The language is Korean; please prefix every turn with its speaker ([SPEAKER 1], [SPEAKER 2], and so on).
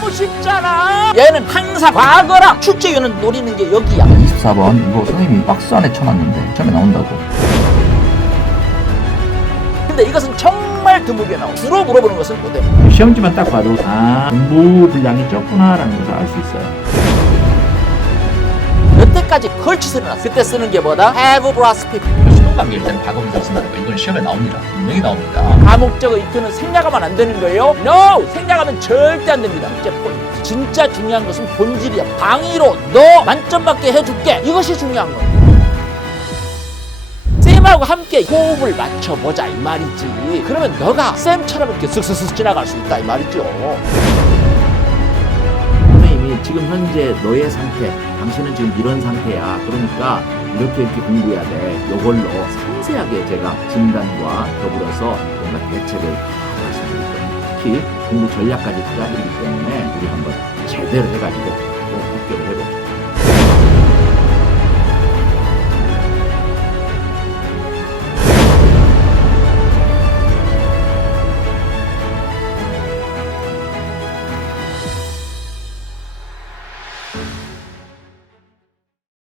[SPEAKER 1] 너무 쉽잖아. 얘는 항상 과거랑 출제위원은 노리는 게 여기야.
[SPEAKER 2] 24번 이거 선생님이 박스 안에 쳐놨는데 처음에 나온다고.
[SPEAKER 1] 근데 이것은 정말 드물게 나와. 주로 물어보는 것은 뭐대?
[SPEAKER 2] 시험지만 딱 봐도 공부 분량이 적구나라는 것을 알 수 있어요.
[SPEAKER 1] 여태까지 걸치서 일어났어. 그때 쓰는 게 뭐다? have plus speak.
[SPEAKER 2] 신혼관계일 때는 과거분사 쓴다는 거 이건 시험에 나옵니다. 분명히 나옵니다.
[SPEAKER 1] 가목적어 if는 생략하면 안 되는 거예요? No! 생략하면 절대 안 됩니다. 이제 포인트. 진짜 중요한 것은 본질이야. 방위로 너 만점 받게 해줄게. 이것이 중요한 거야. 쌤하고 함께 호흡을 맞춰보자 이 말이지. 그러면 너가 쌤처럼 이렇게 슥슥슥 지나갈 수 있다 이 말이죠.
[SPEAKER 2] 선생님이 지금 현재 너의 상태, 당신은 지금 이런 상태야. 그러니까 이렇게 공부해야 돼. 이걸로 상세하게 제가 진단과 더불어서 뭔가 대책을 다 말씀드릴 겁니다. 특히 공부 전략까지 짜드리기 때문에 우리 한번 제대로 해가지고